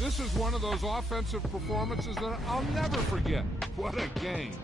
This is one of those offensive performances that I'll never forget. What a game.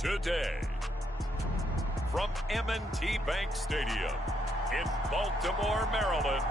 today. From M&T Bank Stadium in Baltimore, Maryland,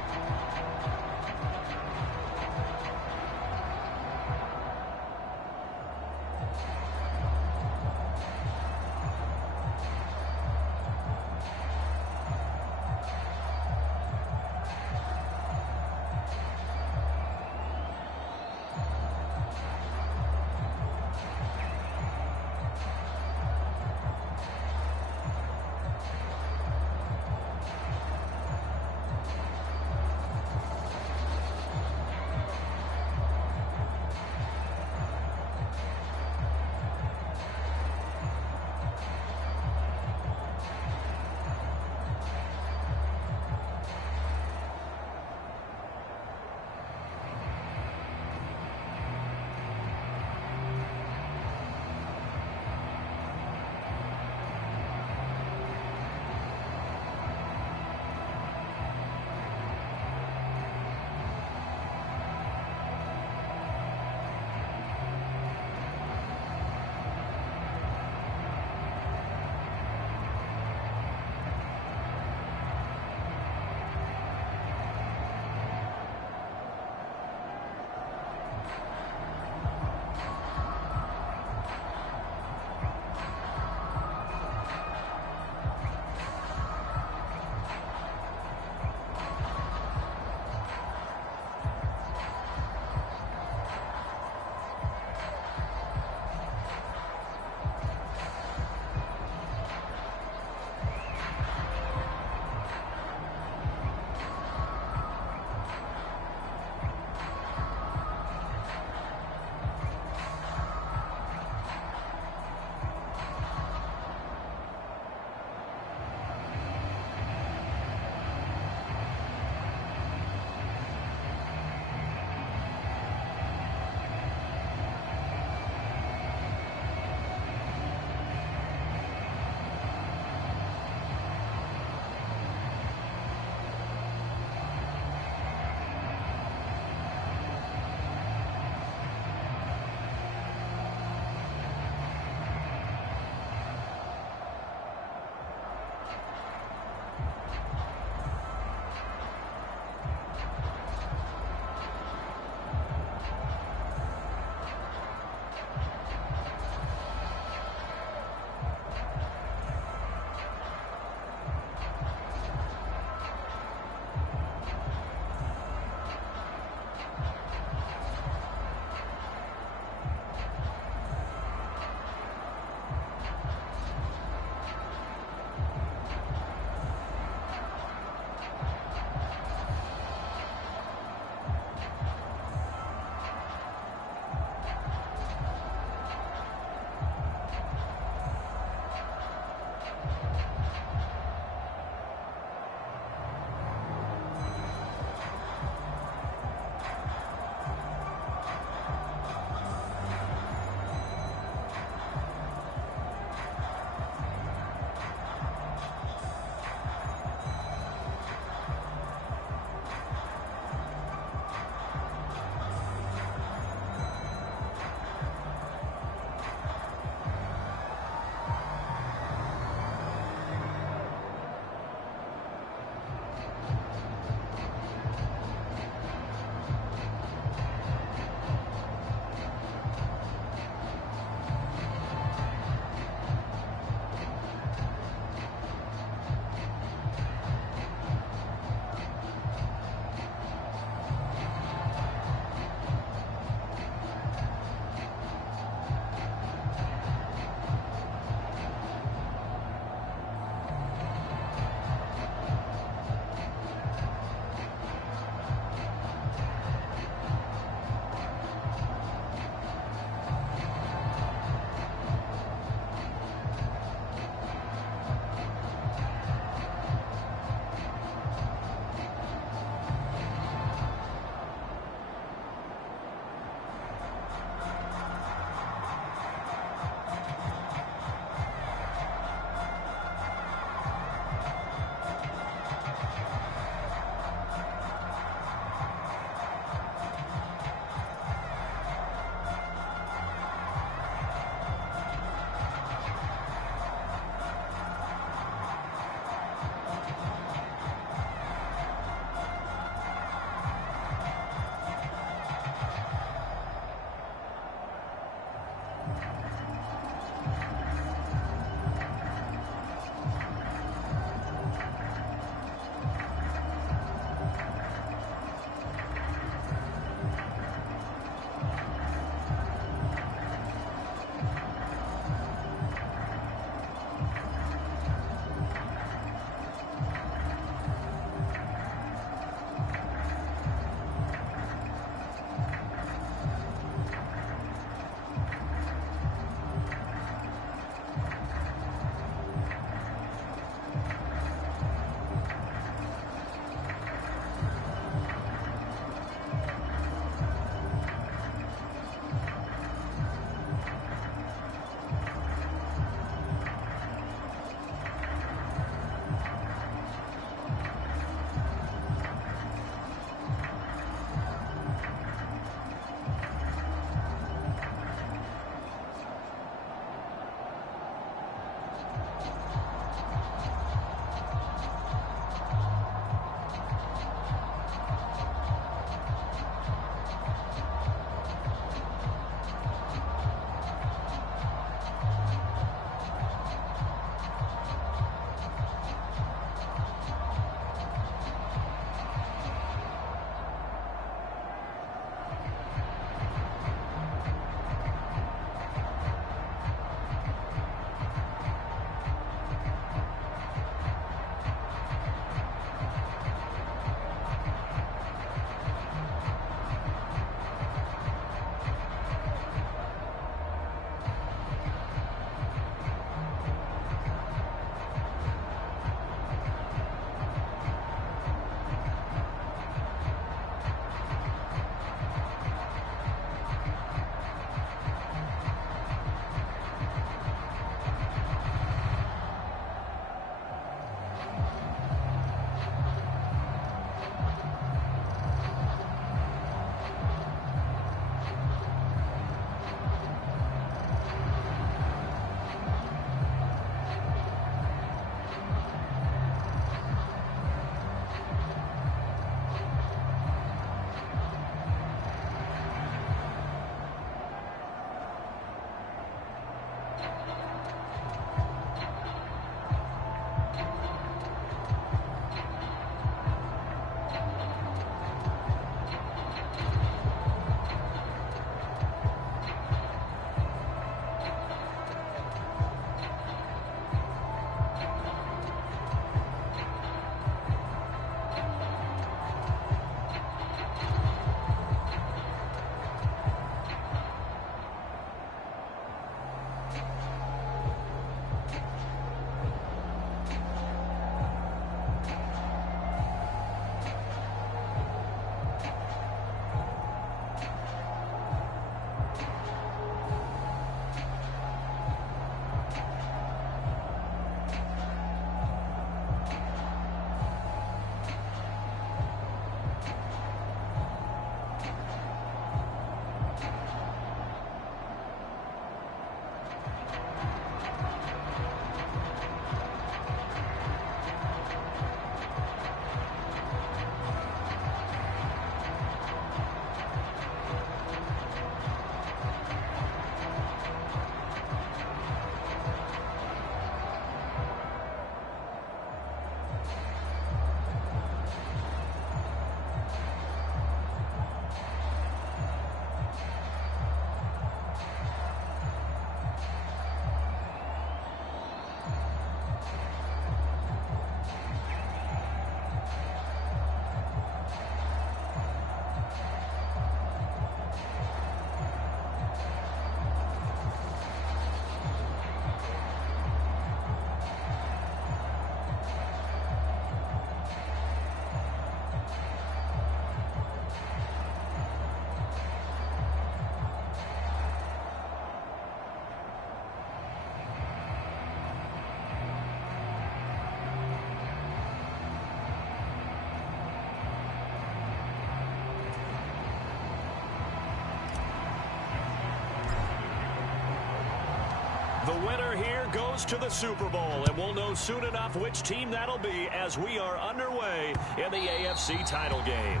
The winner here goes to the Super Bowl, and we'll know soon enough which team that'll be as we are underway in the AFC title game.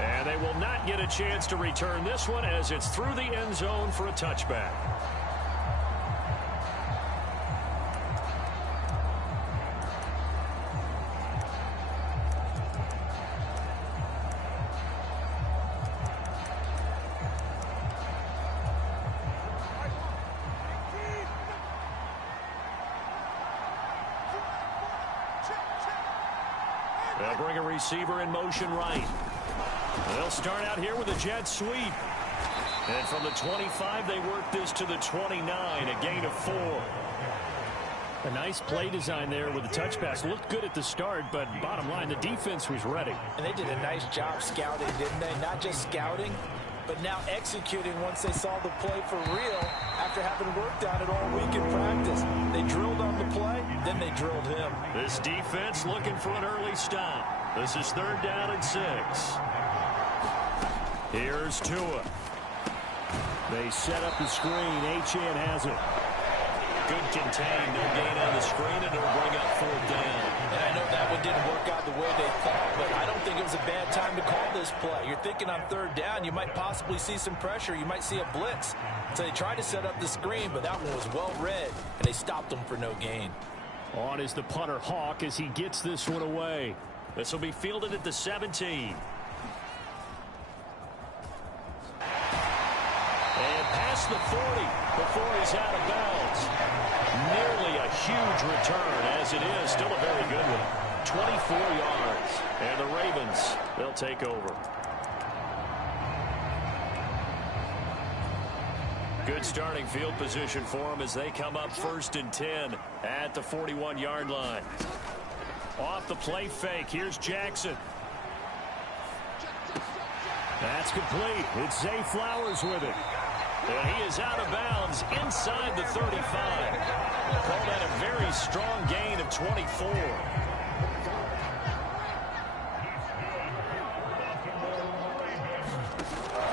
And they will not get a chance to return this one as it's through the end zone for a touchback. They'll bring a receiver in motion right. They'll start out here with a jet sweep. And from the 25, they work this to the 29, a gain of 4. A nice play design there with the touch pass. Looked good at the start, but bottom line, the defense was ready. And they did a nice job scouting, didn't they? Not just scouting, but now executing once they saw the play for real after having worked on it all week in practice. They drilled on the play, then they drilled him. This defense looking for an early stop. This is 3rd down and 6. Here's Tua. They set up the screen. Achane has it. Good contain, no gain on the screen, and it'll bring up fourth down. And I know that one didn't work out the way they thought, but I don't think it was a bad time to call this play. You're thinking on third down, you might possibly see some pressure. You might see a blitz. So they tried to set up the screen, but that one was well read, and they stopped them for no gain. On is the punter, Hawk, as he gets this one away. This will be fielded at the 17. And past the 40 before he's out of bounds. Nearly a huge return, as it is. Still a very good one. 24 yards. And the Ravens, they'll take over. Good starting field position for them as they come up 1st and 10 at the 41-yard line. Off the play fake. Here's Jackson. That's complete. It's Zay Flowers with it. And he is out of bounds inside the 35. Called that a very strong gain of 24.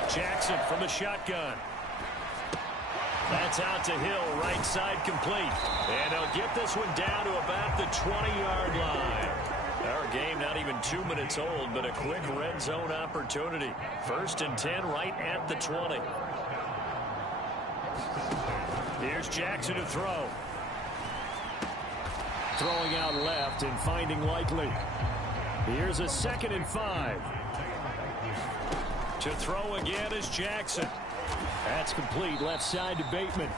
Jackson from the shotgun. That's out to Hill, right side complete. And they'll get this one down to about the 20-yard line. Our game not even 2 minutes old, but a quick red zone opportunity. 1st and 10 right at the 20. Here's Jackson to throw. Throwing out left and finding Likely. Here's a 2nd and 5. To throw again is Jackson. That's complete, left side to Bateman.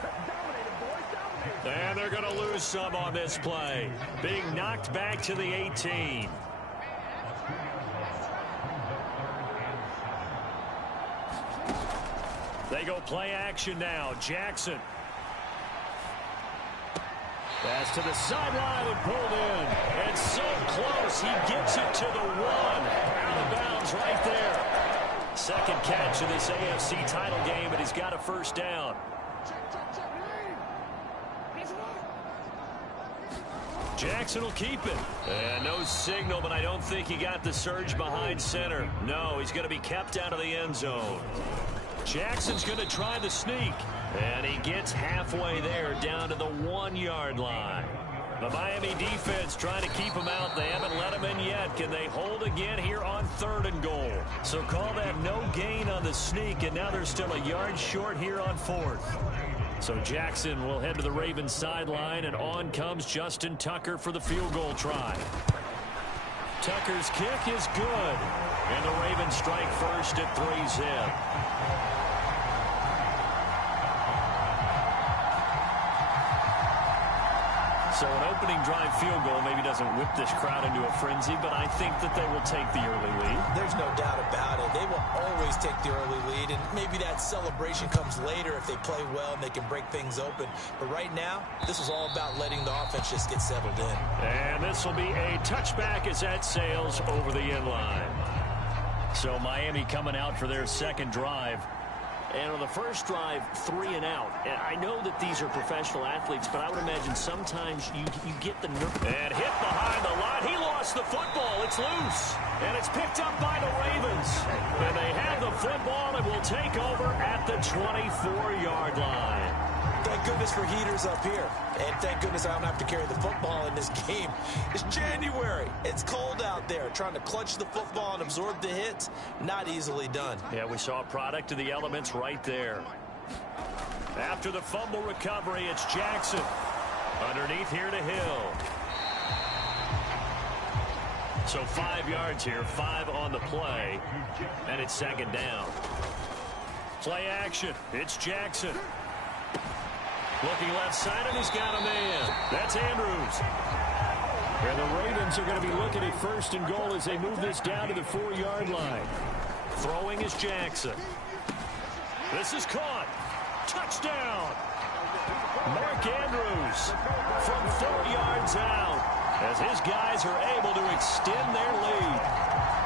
And they're going to lose some on this play. Being knocked back to the 18. They go play action now. Jackson. Pass to the sideline and pulled in. And so close. He gets it to the 1. Out of bounds right there. Second catch of this AFC title game, and he's got a 1st down. Jackson will keep it. And no signal, but I don't think he got the surge behind center. No, he's going to be kept out of the end zone. Jackson's going to try the sneak. And he gets halfway there, down to the 1-yard line. The Miami defense trying to keep him out. They haven't let him in yet. Can they hold again here on 3rd and goal? So call that no gain on the sneak, and now they're still a yard short here on 4th. So Jackson will head to the Ravens sideline, and on comes Justin Tucker for the field goal try. Tucker's kick is good. And the Ravens strike first at 3-zip. So an opening drive field goal maybe doesn't whip this crowd into a frenzy, but I think that they will take the early lead. There's no doubt about it. They will always take the early lead, and maybe that celebration comes later if they play well and they can break things open. But right now, this is all about letting the offense just get settled in. And this will be a touchback as that sails over the end line. So Miami coming out for their second drive. And on the first drive, 3 and out. And I know that these are professional athletes, but I would imagine sometimes you get the nerve. And hit behind the line. He lost the football. It's loose. And it's picked up by the Ravens. And they have the football and will take over at the 24-yard line. Thank goodness for heaters up here. And thank goodness I don't have to carry the football in this game. It's January. It's cold out there. Trying to clutch the football and absorb the hits, not easily done. Yeah, we saw a product of the elements right there. After the fumble recovery, it's Jackson. Underneath here to Hill. So 5 yards here, 5 on the play. And it's 2nd down. Play action. It's Jackson. Looking left side, and he's got a man. That's Andrews. And the Ravens are going to be looking at 1st and goal as they move this down to the 4-yard line. Throwing is Jackson. This is caught. Touchdown. Mark Andrews from 4 yards out as his guys are able to extend their lead.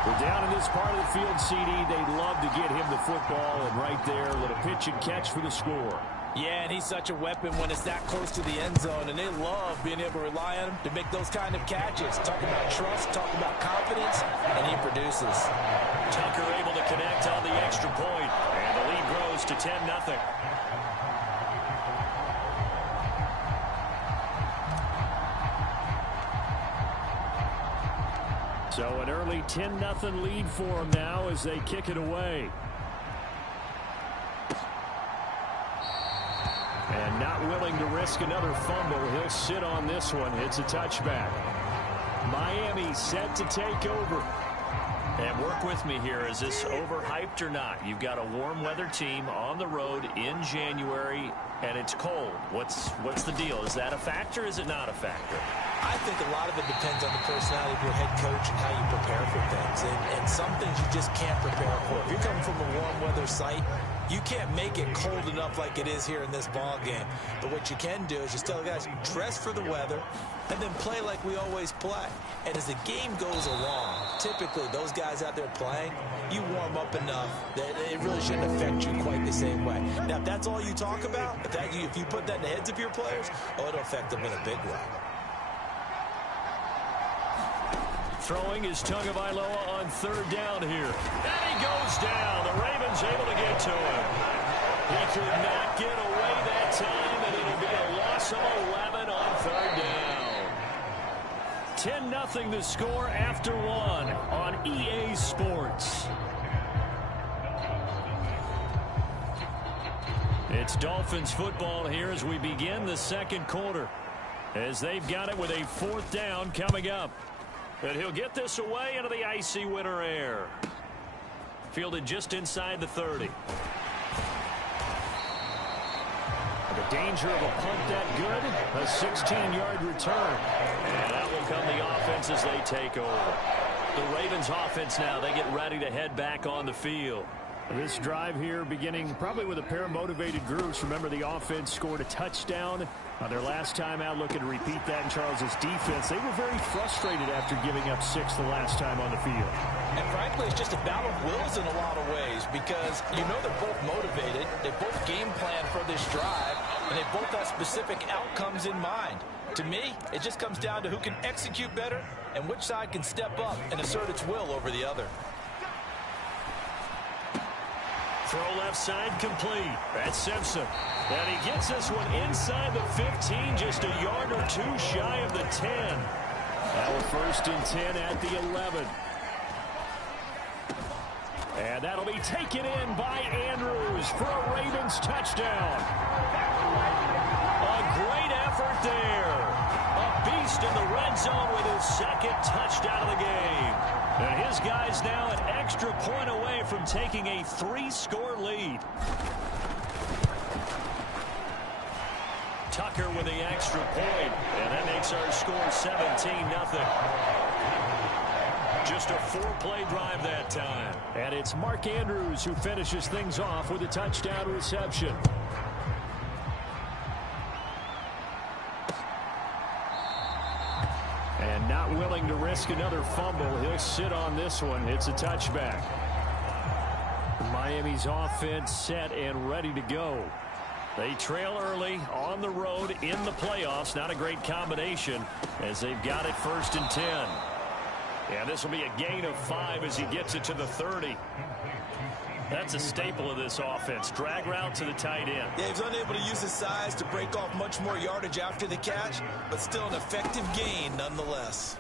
We're down in this part of the field, CD. They'd love to get him the football, and right there, a little pitch and catch for the score. Yeah, and he's such a weapon when it's that close to the end zone, and they love being able to rely on him to make those kind of catches. Talk about trust, talk about confidence, and he produces. Tucker able to connect on the extra point, and the lead grows to 10-0. So an early 10-0 lead for them now as they kick it away. And not willing to risk another fumble. He'll sit on this one. It's a touchback. Miami set to take over. And work with me here. Is this overhyped or not? You've got a warm weather team on the road in January, and it's cold. What's the deal? Is that a factor? Is it not a factor? I think a lot of it depends on the personality of your head coach and how you prepare for things. And some things you just can't prepare for. If you're coming from a warm weather site, you can't make it cold enough like it is here in this ball game. But what you can do is just tell the guys, dress for the weather, and then play like we always play. And as the game goes along, typically those guys out there playing, you warm up enough that it really shouldn't affect you quite the same way. Now, if that's all you talk about, if you put that in the heads of your players, it'll affect them in a big way. Throwing is Tagovailoa on third down here. And he goes down. The Ravens able to get to him. He could not get away that time, and it'll be a loss of 11 on third down. 10-0 the score after one on EA Sports. It's Dolphins football here as we begin the second quarter, as they've got it with a fourth down coming up. And he'll get this away into the icy winter air. Fielded just inside the 30. The danger of a punt that good. A 16-yard return. And out will come the offense as they take over. The Ravens offense now, they get ready to head back on the field. This drive here beginning probably with a pair of motivated groups. Remember, the offense scored a touchdown on their last time out. Looking to repeat that in Charles's defense. They were very frustrated after giving up 6 the last time on the field. And frankly, it's just a battle of wills in a lot of ways, because you know they're both motivated. They both game plan for this drive, and they both have specific outcomes in mind. To me, it just comes down to who can execute better and which side can step up and assert its will over the other. Throw left side complete. That's Simpson. And he gets this one inside the 15, just a yard or two shy of the 10. Now a 1st and 10 at the 11. And that'll be taken in by Andrews for a Ravens touchdown. A great effort there. A beast in the red zone with his second touchdown of the game. And his guys now an extra point away from taking a 3-score lead. Tucker with the extra point, and that makes our score 17-0. Just a 4-play drive that time. And it's Mark Andrews who finishes things off with a touchdown reception. And not willing to risk another fumble. He'll sit on this one. It's a touchback. Miami's offense set and ready to go. They trail early on the road in the playoffs. Not a great combination as they've got it 1st and 10. And this will be a gain of 5 as he gets it to the 30. That's a staple of this offense. Drag route to the tight end. Yeah, he was unable to use his size to break off much more yardage after the catch, but still an effective gain nonetheless.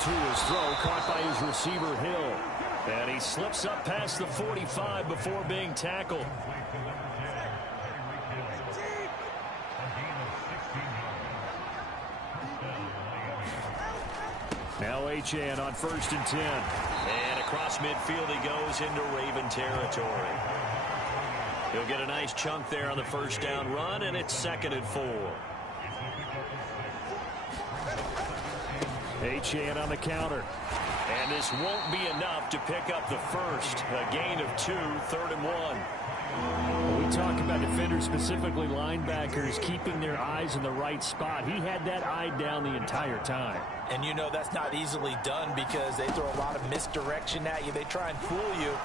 To his throw, caught by his receiver, Hill. And he slips up past the 45 before being tackled. Now H.A.N. on 1st and 10. And across midfield he goes into Raven territory. He'll get a nice chunk there on the 1st down run, and it's 2nd and 4. H.A.N. on the counter. And this won't be enough to pick up the first. A gain of 2, 3rd and 1. When we talk about defenders, specifically linebackers, keeping their eyes in the right spot. He had that eye down the entire time. And you know that's not easily done because they throw a lot of misdirection at you. They try and fool you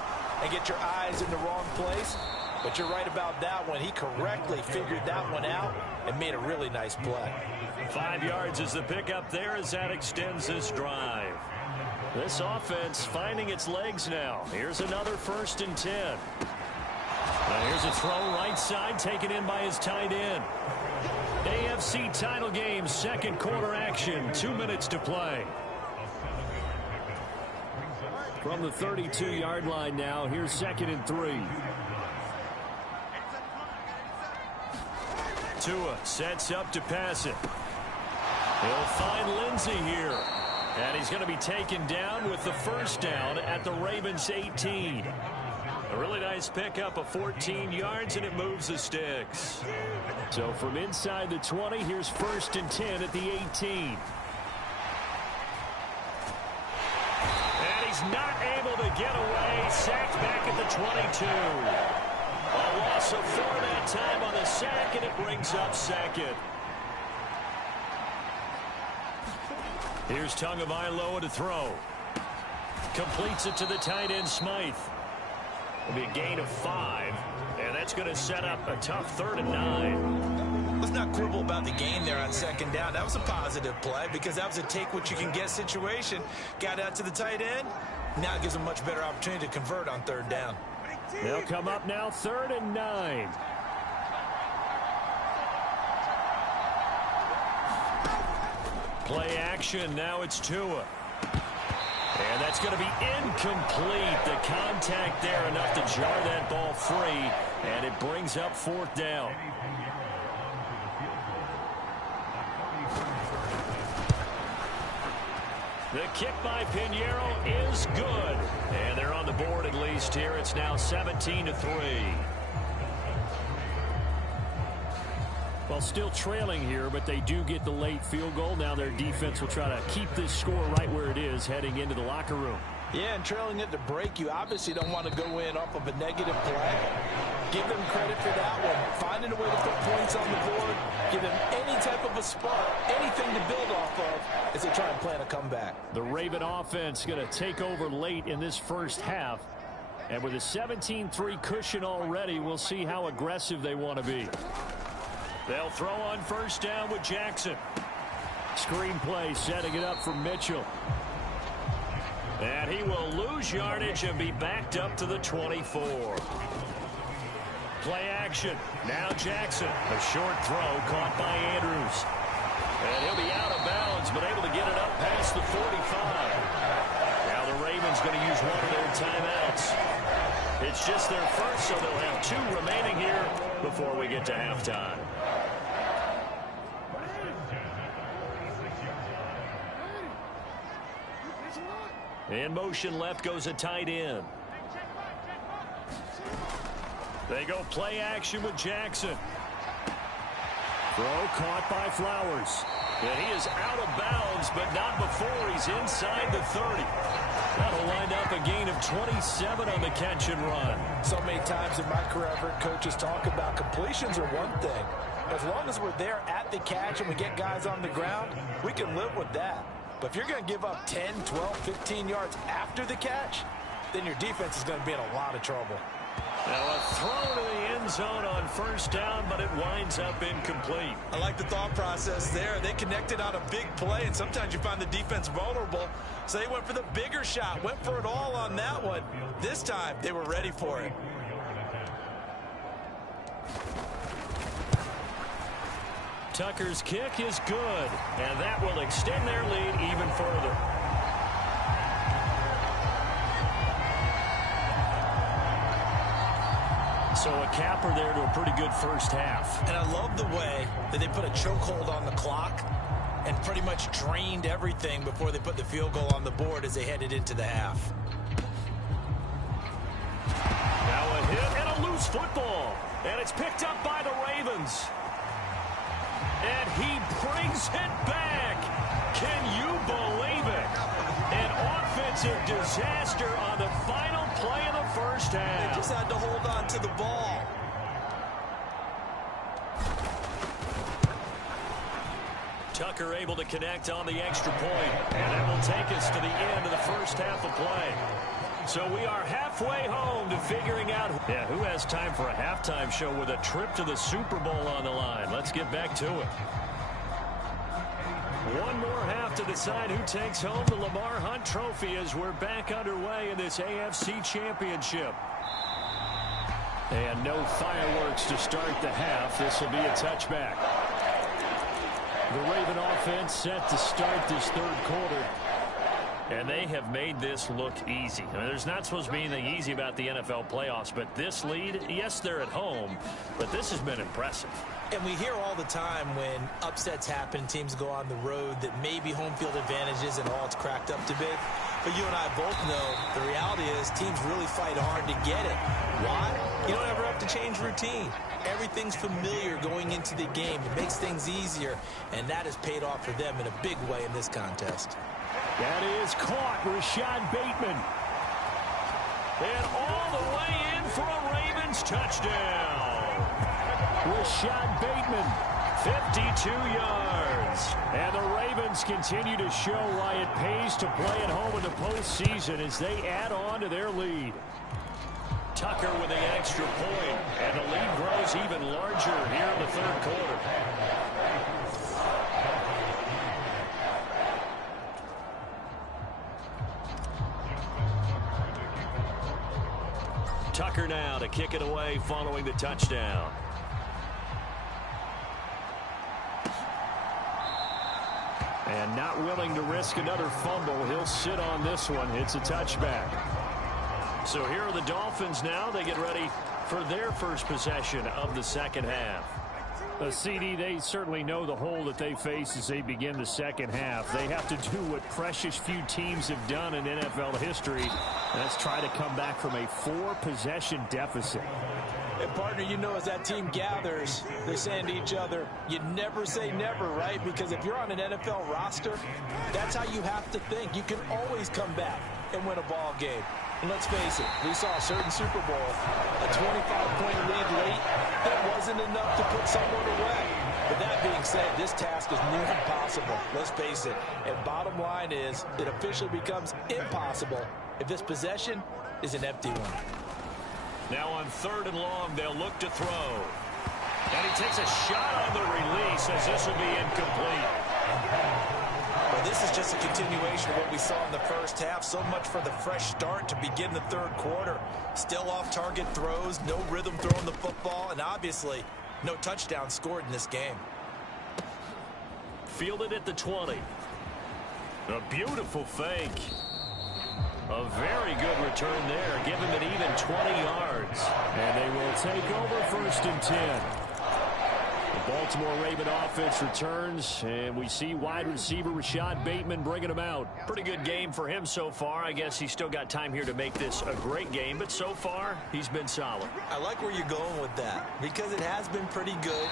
and get your eyes in the wrong place. But you're right about that one. He correctly figured that one out and made a really nice play. 5 yards is the pickup there as that extends this drive. This offense finding its legs now. Here's another 1st and 10. Now here's a throw right side taken in by his tight end. AFC title game, 2nd quarter action. 2 minutes to play. From the 32-yard line now, here's 2nd and 3. Tua sets up to pass it. He'll find Lindsey here. And he's going to be taken down with the first down at the Ravens' 18. A really nice pickup of 14 yards, and it moves the sticks. So from inside the 20, here's 1st and 10 at the 18. And he's not able to get away. Sacked back at the 22. A loss of 4 that time on the sack, and it brings up 2nd. Here's Tagovailoa to throw. Completes it to the tight end, Smythe. It'll be a gain of 5, and that's going to set up a tough 3rd and 9. Let's not quibble about the gain there on 2nd down. That was a positive play because that was a take-what-you-can-get situation. Got out to the tight end. Now it gives them a much better opportunity to convert on 3rd down. They'll come up now 3rd and 9. Play action. Now it's Tua. And that's going to be incomplete. The contact there enough to jar that ball free. And it brings up 4th down. The kick by Pinheiro is good. And they're on the board at least here. It's now 17-3. Well, still trailing here, but they do get the late field goal. Now their defense will try to keep this score right where it is heading into the locker room. Yeah, and trailing it to break, you obviously don't want to go in off of a negative play. Give them credit for that one. Finding a way to put points on the board. Give them any type of a spark, anything to build off of as they try and plan a comeback. The Raven offense going to take over late in this first half. And with a 17-3 cushion already, we'll see how aggressive they want to be. They'll throw on 1st down with Jackson. Screen play setting it up for Mitchell. And he will lose yardage and be backed up to the 24. Play action. Now Jackson. A short throw caught by Andrews. And he'll be out of bounds, but able to get it up past the 45. Now the Ravens going to use one of their timeouts. It's just their first, so they'll have 2 remaining here before we get to halftime. In motion left goes a tight end. They go play action with Jackson. Throw caught by Flowers. And he is out of bounds, but not before he's inside the 30. That'll wind up a gain of 27 on the catch and run. So many times in my career, I've heard coaches talk about completions are one thing. As long as we're there at the catch and we get guys on the ground, we can live with that. But if you're going to give up 10, 12, 15 yards after the catch, then your defense is going to be in a lot of trouble. Now a throw to the end zone on 1st down, but it winds up incomplete. I like the thought process there. They connected on a big play, and sometimes you find the defense vulnerable. So they went for the bigger shot, went for it all on that one. This time, they were ready for it. Tucker's kick is good, and that will extend their lead even further. So a capper there to a pretty good first half. And I love the way that they put a chokehold on the clock and pretty much drained everything before they put the field goal on the board as they headed into the half. Now a hit and a loose football, and it's picked up by the Ravens. And he brings it back. Can you believe it? An offensive disaster on the final play of the first half. They just had to hold on to the ball. Tucker able to connect on the extra point. And that will take us to the end of the first half of play. So we are halfway home to figuring out who has time for a halftime show with a trip to the Super Bowl on the line. Let's get back to it. One more half to decide who takes home the Lamar Hunt Trophy as we're back underway in this AFC Championship. And no fireworks to start the half. This will be a touchback. The Raven offense set to start this third quarter. And they have made this look easy. I mean, there's not supposed to be anything easy about the NFL playoffs, but this lead, yes, they're at home, but this has been impressive. And we hear all the time when upsets happen, teams go on the road, that maybe home field advantage isn't all it's cracked up to be. But you and I both know the reality is teams really fight hard to get it. Why? You don't ever have to change routine. Everything's familiar going into the game. It makes things easier, and that has paid off for them in a big way in this contest. That is caught, Rashad Bateman. And all the way in for a Ravens touchdown. Rashad Bateman, 52 yards. And the Ravens continue to show why it pays to play at home in the postseason as they add on to their lead. Tucker with the extra point, and the lead grows even larger here in the third quarter. Tucker now to kick it away following the touchdown. And not willing to risk another fumble. He'll sit on this one. It's a touchback. So here are the Dolphins now. They get ready for their first possession of the second half. CD, they certainly know the hole that they face as they begin the second half. They have to do what precious few teams have done in NFL history. That's try to come back from a 4-possession deficit. And partner, you know, as that team gathers, they're saying to each other, you never say never, right? Because if you're on an NFL roster, that's how you have to think. You can always come back and win a ball game. And let's face it, we saw a certain Super Bowl, a 25-point lead late, that wasn't enough to put someone away. But that being said, this task is near impossible. Let's face it. And bottom line is, it officially becomes impossible if this possession is an empty one. Now on 3rd and long, they'll look to throw. And he takes a shot on the release as this will be incomplete. Well, this is just a continuation of what we saw in the first half. So much for the fresh start to begin the third quarter. Still off-target throws, no rhythm throwing the football, and obviously no touchdown scored in this game. Fielded at the 20. A beautiful fake. A very good return there. Give him an even 20 yards. And they will take over 1st and 10. The Baltimore Raven offense returns, and we see wide receiver Rashad Bateman bringing him out. Pretty good game for him so far. I guess he's still got time here to make this a great game, but so far, he's been solid. I like where you're going with that because it has been pretty good,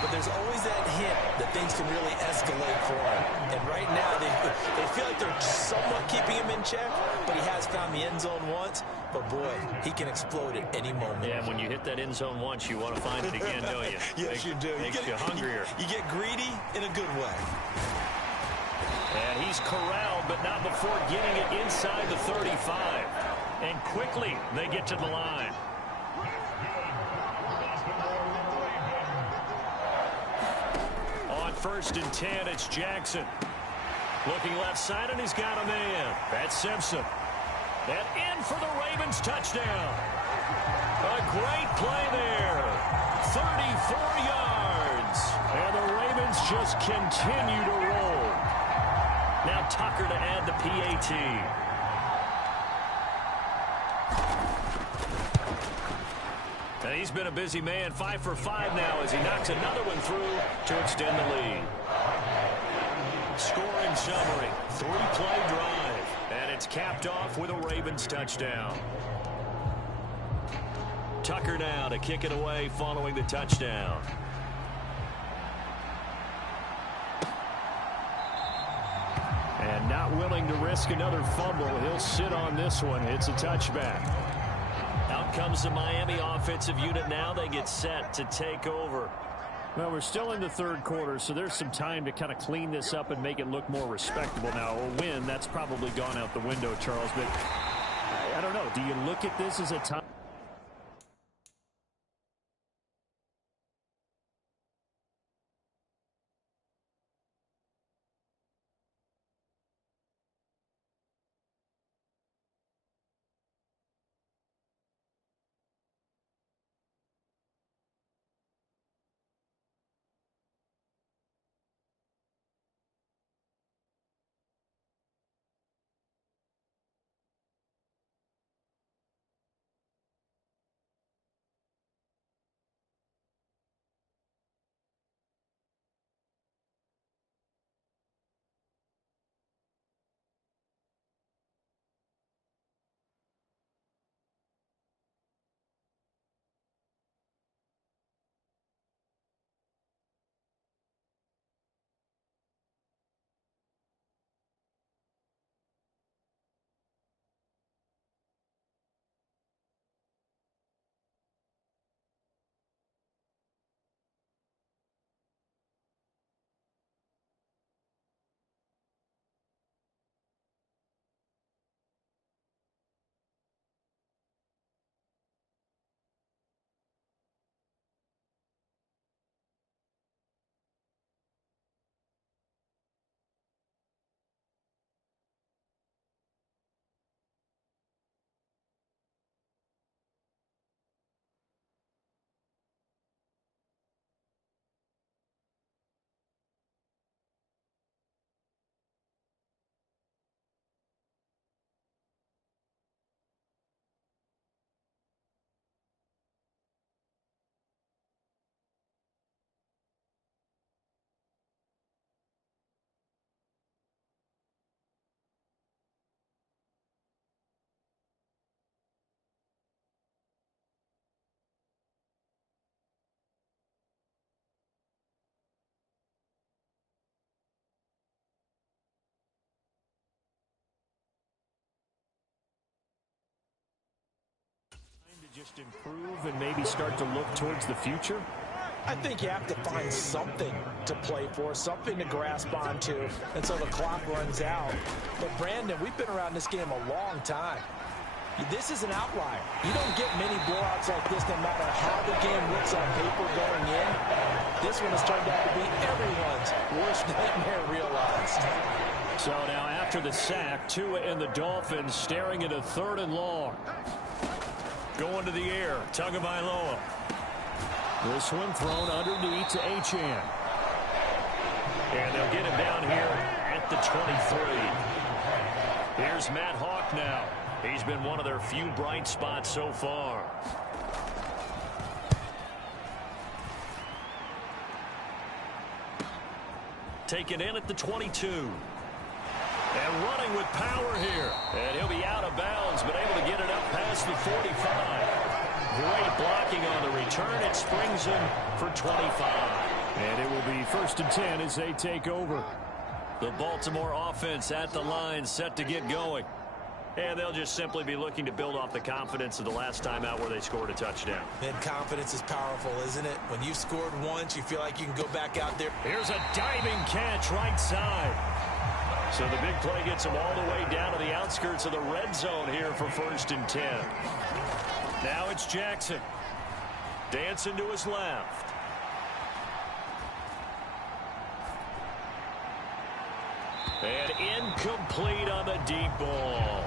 but there's always that hint that things can really escalate for him. And right now, they feel like they're somewhat keeping him in check, but he has found the end zone once. But, boy, he can explode at any moment. Yeah, when you hit that end zone once, you want to find it again, don't you? Yes, you do. Makes you hungrier. You get greedy in a good way. And he's corralled, but not before getting it inside the 35. And quickly, they get to the line. On 1st and 10, it's Jackson. Looking left side, and he's got a man. That's Simpson. And in for the Ravens touchdown. A great play there. 34 yards. And the Ravens just continue to roll. Now Tucker to add the PAT. And he's been a busy man. 5 for 5 now as he knocks another one through to extend the lead. Scoring summary. 3-play drive. And it's capped off with a Ravens touchdown. Tucker now to kick it away following the touchdown. And not willing to risk another fumble. He'll sit on this one. It's a touchback. Out comes the Miami offensive unit now. They get set to take over. Well, we're still in the third quarter, so there's some time to kind of clean this up and make it look more respectable. Now, a win, that's probably gone out the window, Charles, but I don't know. Do you look at this as a time? just improve and maybe start to look towards the future? I think you have to find something to play for, something to grasp onto until the clock runs out. But, Brandon, we've been around this game a long time. This is an outlier. You don't get many blowouts like this no matter how the game looks on paper going in. This one has turned out to be everyone's worst nightmare realized. So now after the sack, Tua and the Dolphins staring at a 3rd and long. Going to the air, Tagovailoa. This one thrown underneath to Achane. And they'll get him down here at the 23. Here's Matt Hawk now. He's been one of their few bright spots so far. Taken in at the 22. And running with power here. And he'll be out of bounds, but able to get it up past the 45. Great blocking on the return. It springs him for 25. And it will be 1st and 10 as they take over. The Baltimore offense at the line, set to get going. And they'll just simply be looking to build off the confidence of the last time out where they scored a touchdown. And confidence is powerful, isn't it? When you've scored once, you feel like you can go back out there. Here's a diving catch right side. So the big play gets them all the way down to the outskirts of the red zone here for 1st and 10. Now it's Jackson. Dancing to his left. And incomplete on the deep ball.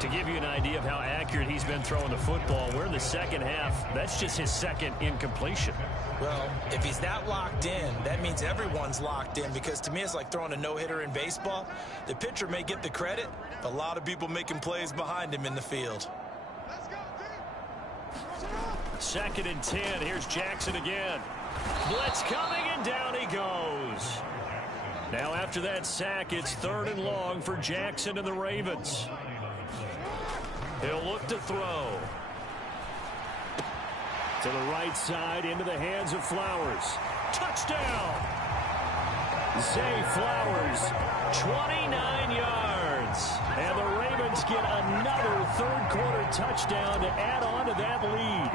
To give you an idea of how accurate he's been throwing the football, we're in the second half. That's just his 2nd incompletion. Well, if he's not locked in, that means everyone's locked in, because to me it's like throwing a no-hitter in baseball. The pitcher may get the credit, but a lot of people making plays behind him in the field. 2nd and 10. Here's Jackson again. Blitz coming, and down he goes. Now after that sack, it's 3rd and long for Jackson and the Ravens. He'll look to throw. To the right side, into the hands of Flowers. Touchdown! Zay Flowers, 29 yards. And the Ravens get another 3rd quarter touchdown to add on to that lead.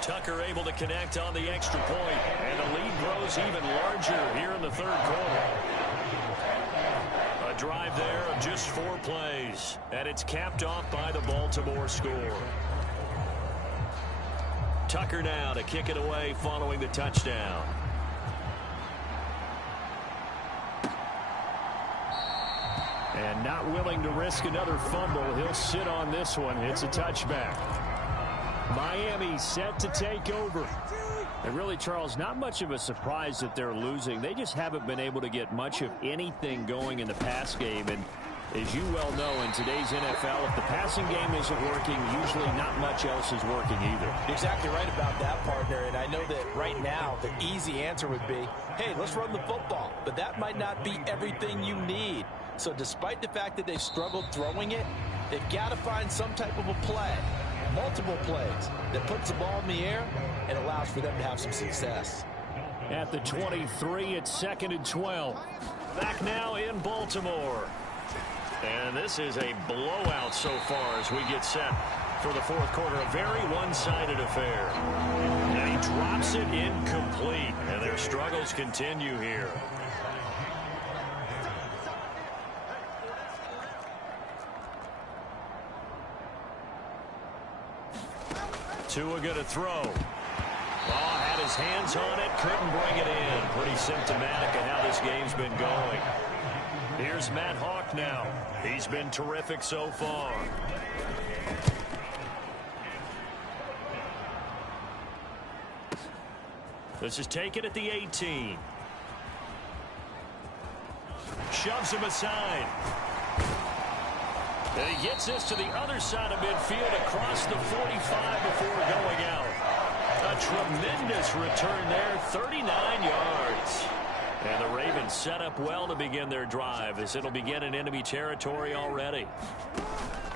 Tucker able to connect on the extra point, and the lead grows even larger here in the 3rd quarter. A drive there of just 4 plays, and it's capped off by the Baltimore score. Tucker now to kick it away following the touchdown. And not willing to risk another fumble, he'll sit on this one. It's a touchback. Miami set to take over. And really, Charles, not much of a surprise that they're losing. They just haven't been able to get much of anything going in the pass game. And as you well know, in today's NFL, if the passing game isn't working, usually not much else is working either. You're exactly right about that, partner. And I know that right now the easy answer would be, hey, let's run the football. But that might not be everything you need. So despite the fact that they've struggled throwing it, they've got to find some type of a play. Multiple plays that puts the ball in the air and allows for them to have some success. At the 23, it's 2nd and 12. Back now in Baltimore. And this is a blowout so far as we get set for the 4th quarter. A very one-sided affair. And he drops it incomplete. And their struggles continue here. Tua going to throw. Had his hands on it, couldn't bring it in. Pretty symptomatic of how this game's been going. Here's Matt Hawk now. He's been terrific so far. This is taken at the 18. Shoves him aside. And he gets this to the other side of midfield across the 45 before going out. A tremendous return there, 39 yards. And the Ravens set up well to begin their drive as it'll begin in enemy territory already.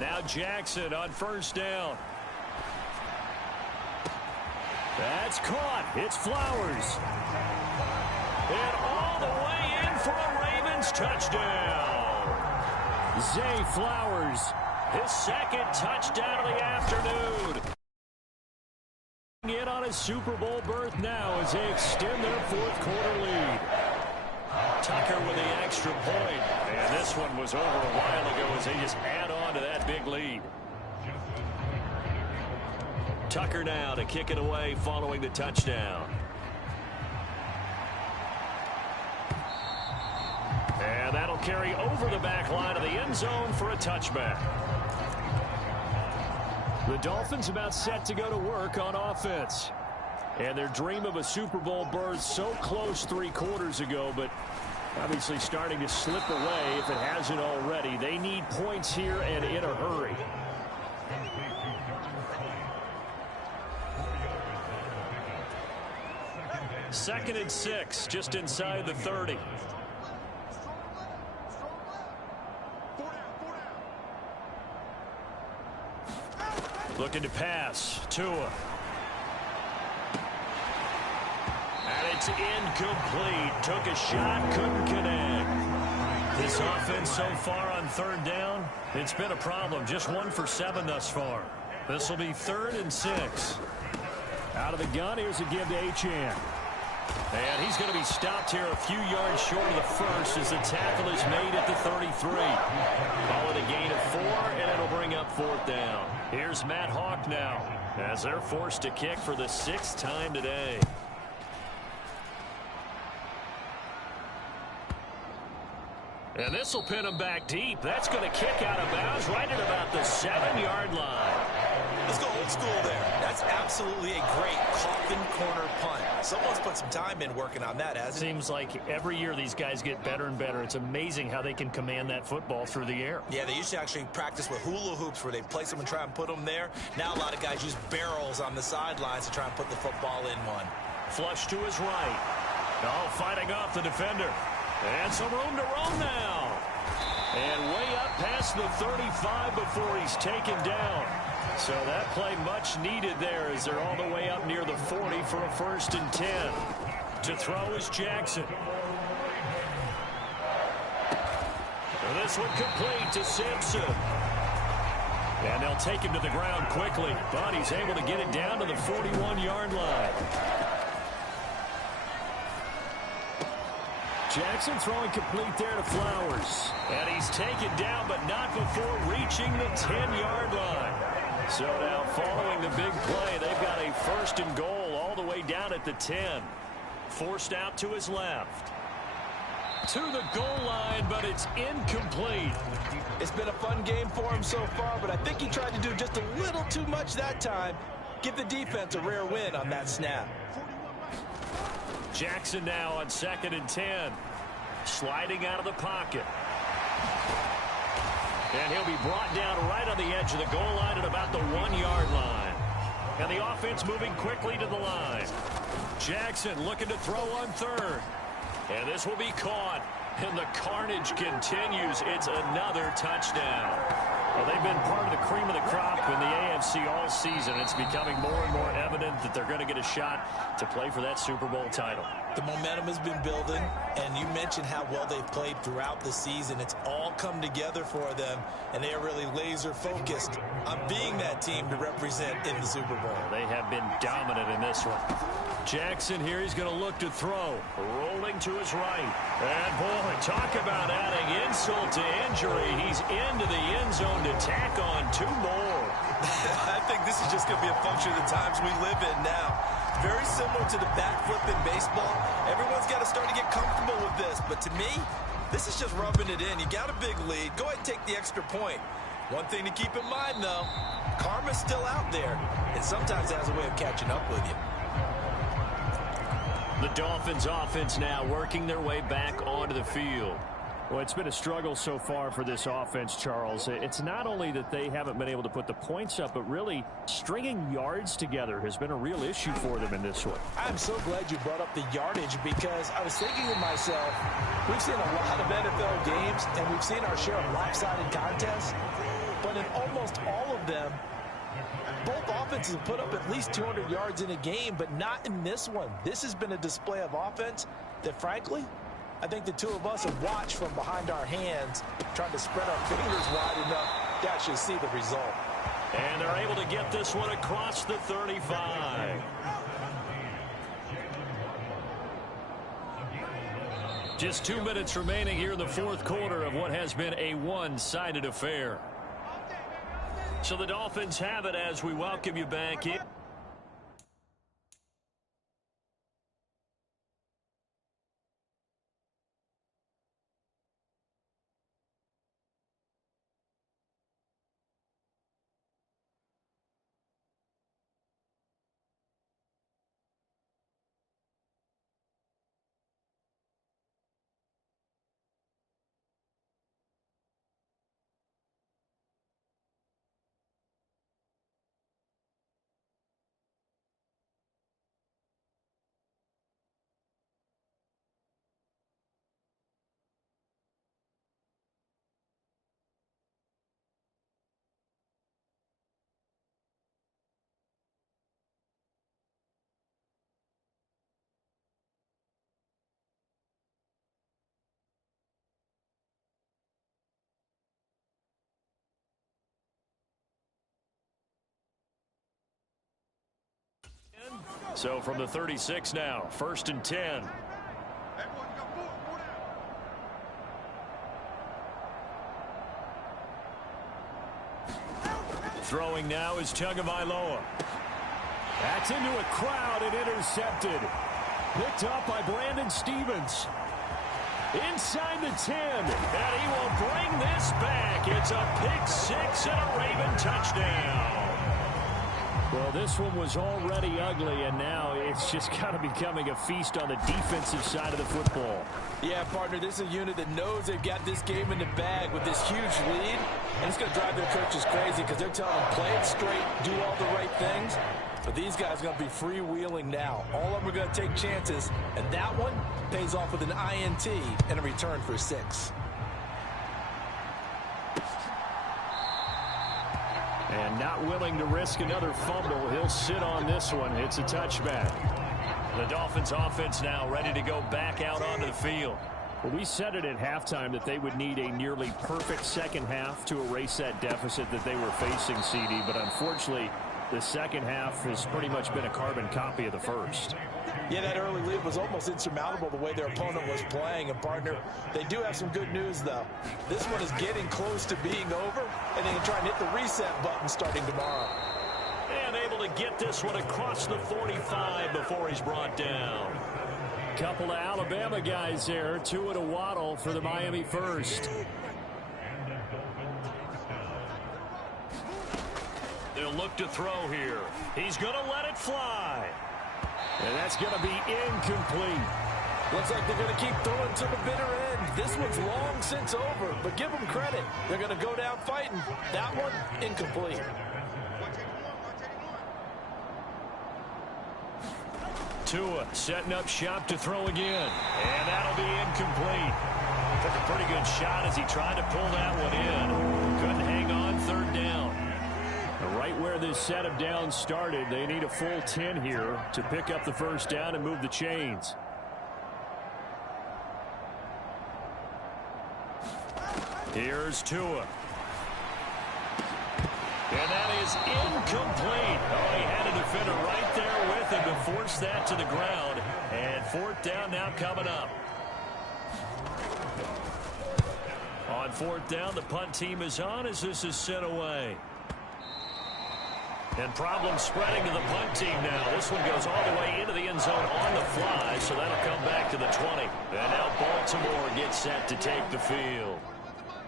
Now Jackson on 1st down. That's caught. It's Flowers. And all the way in for a Ravens touchdown. Zay Flowers, his second touchdown of the afternoon. In on a Super Bowl berth now as they extend their fourth quarter lead. Tucker with the extra point. And this one was over a while ago as they just add on to that big lead. Tucker now to kick it away following the touchdown. And that'll carry over the back line of the end zone for a touchback. The Dolphins about set to go to work on offense. And their dream of a Super Bowl berth so close 3 quarters ago, but obviously starting to slip away if it hasn't already. They need points here and in a hurry. Second and 6, just inside the 30. Looking to pass. Tua. And it's incomplete. Took a shot, couldn't connect. This offense so far on 3rd down, it's been a problem. Just 1 for 7 thus far. This will be 3rd and 6. Out of the gun, here's a give to Achane. And he's going to be stopped here a few yards short of the first as the tackle is made at the 33. Call it a gain of 4, and it'll bring up 4th down. Here's Matt Hawk now as they're forced to kick for the 6th time today. And this will pin him back deep. That's going to kick out of bounds right at about the 7-yard line. Let's go old school there. That's absolutely a great coffin corner punt. Someone's put some time in working on that, hasn't it? Seems like every year these guys get better and better. It's amazing how they can command that football through the air. Yeah, they used to actually practice with hula hoops where they place them and try and put them there. Now a lot of guys use barrels on the sidelines to try and put the football in one. Flush to his right. Oh, fighting off the defender. And some room to roam now. And way up past the 35 before he's taken down. So that play much needed there as they're all the way up near the 40 for a 1st and 10. To throw is Jackson. And this one complete to Simpson. And they'll take him to the ground quickly, but he's able to get it down to the 41-yard line. Jackson throwing complete there to Flowers. And he's taken down, but not before reaching the 10-yard line. So now following the big play, they've got a 1st and goal all the way down at the 10. Forced out to his left. To the goal line, but it's incomplete. It's been a fun game for him so far, but I think he tried to do just a little too much that time. Give the defense a rare win on that snap. Jackson now on 2nd and 10. Sliding out of the pocket. And he'll be brought down right on the edge of the goal line at about the 1-yard line. And the offense moving quickly to the line. Jackson looking to throw on 3rd. And this will be caught. And the carnage continues. It's another touchdown. Well, they've been part of the cream of the crop in the AFC all season. It's becoming more and more evident that they're going to get a shot to play for that Super Bowl title. The momentum has been building, and you mentioned how well they've played throughout the season. It's all come together for them, and they are really laser-focused on being that team to represent in the Super Bowl. They have been dominant in this one. Jackson here, he's going to look to throw. Rolling to his right. And, boy, talk about adding insult to injury. He's into the end zone to tack on 2 more. I think this is just going to be a function of the times we live in now. Very similar to the backflip in baseball. Everyone's got to start to get comfortable with this. But to me, this is just rubbing it in. You got a big lead. Go ahead and take the extra point. One thing to keep in mind, though, karma's still out there. And sometimes it has a way of catching up with you. The Dolphins offense now working their way back onto the field. Well, it's been a struggle so far for this offense, Charles. It's not only that they haven't been able to put the points up, but really stringing yards together has been a real issue for them in this one. I'm so glad you brought up the yardage because I was thinking to myself, we've seen a lot of NFL games and we've seen our share of lopsided contests, but in almost all of them, both offenses have put up at least 200 yards in a game, but not in this one. This has been a display of offense that, frankly, I think the two of us have watched from behind our hands, trying to spread our fingers wide enough to actually see the result. And they're able to get this one across the 35. Just 2 minutes remaining here in the fourth quarter of what has been a one-sided affair. So the Dolphins have it as we welcome you back in. So from the 36 now, 1st and 10. Throwing now is Tagovailoa. That's into a crowd and intercepted. Picked up by Brandon Stevens. Inside the 10, and he will bring this back. It's a pick-6 and a Raven touchdown. Well, this one was already ugly, and now it's just kind of becoming a feast on the defensive side of the football. Yeah, partner, this is a unit that knows they've got this game in the bag with this huge lead, and it's going to drive their coaches crazy because they're telling them play it straight, do all the right things. But these guys are going to be freewheeling now. All of them are going to take chances, and that one pays off with an INT and a return for 6. And not willing to risk another fumble. He'll sit on this one. It's a touchback. The Dolphins offense now ready to go back out onto the field. Well, we said it at halftime that they would need a nearly perfect second half to erase that deficit that they were facing, CD. But unfortunately, the second half has pretty much been a carbon copy of the first. Yeah, that early lead was almost insurmountable the way their opponent was playing. And, partner, they do have some good news, though. This one is getting close to being over, and they can try and hit the reset button starting tomorrow. And able to get this one across the 45 before he's brought down. Couple of Alabama guys there, two at a waddle for the Miami first. They'll look to throw here. He's going to let it fly. And that's going to be incomplete. Looks like they're going to keep throwing to the bitter end. This one's long since over, but give them credit. They're going to go down fighting. That one, incomplete. Tua setting up shop to throw again. And that'll be incomplete. Took a pretty good shot as he tried to pull that one in. Couldn't hang on, 3rd down. Right where this set of downs started, they need a full 10 here to pick up the first down and move the chains. Here's Tua. And that is incomplete. Oh, he had a defender right there with him to force that to the ground. And 4th down now coming up. On 4th down, the punt team is on as this is sent away. And problems spreading to the punt team now. This one goes all the way into the end zone on the fly, so that'll come back to the 20. And now Baltimore gets set to take the field.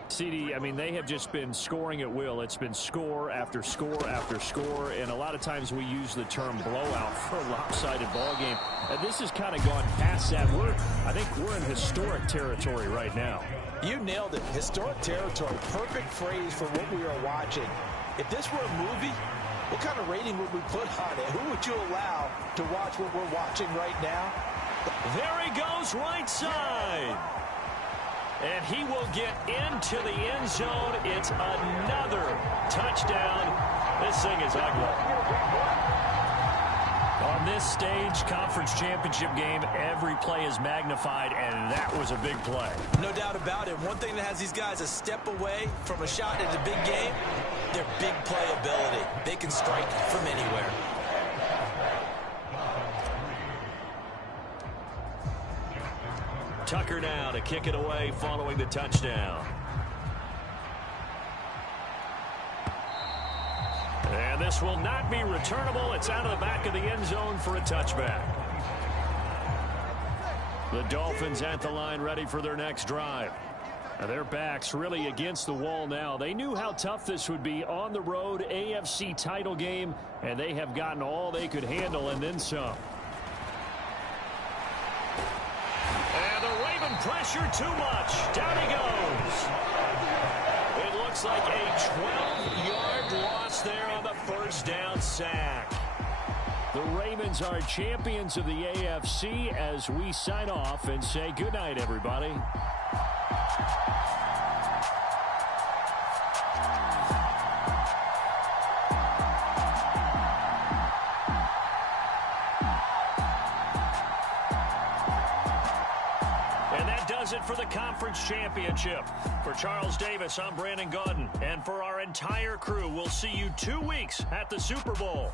CD, I mean, they have just been scoring at will. It's been score after score after score, and a lot of times we use the term blowout for a lopsided ball game. This has kind of gone past that. I think we're in historic territory right now. You nailed it. Historic territory. Perfect phrase for what we are watching. If this were a movie, what kind of rating would we put on it? Who would you allow to watch what we're watching right now? There he goes, right side. And he will get into the end zone. It's another touchdown. This thing is ugly. On this stage, conference championship game, every play is magnified, and that was a big play. No doubt about it. One thing that has these guys a step away from a shot in the big game, their big play ability. They can strike from anywhere. Tucker now to kick it away following the touchdown. And this will not be returnable. It's out of the back of the end zone for a touchback. The Dolphins at the line ready for their next drive. Now their backs really against the wall now. They knew how tough this would be on the road, AFC title game, and they have gotten all they could handle and then some. And the Raven pressure too much. Down he goes. It looks like a 12-yard loss there on the first down sack. The Ravens are champions of the AFC as we sign off and say goodnight, everybody. It for the conference championship. For Charles Davis, I'm Brandon Gaudin. And for our entire crew, we'll see you 2 weeks at the Super Bowl.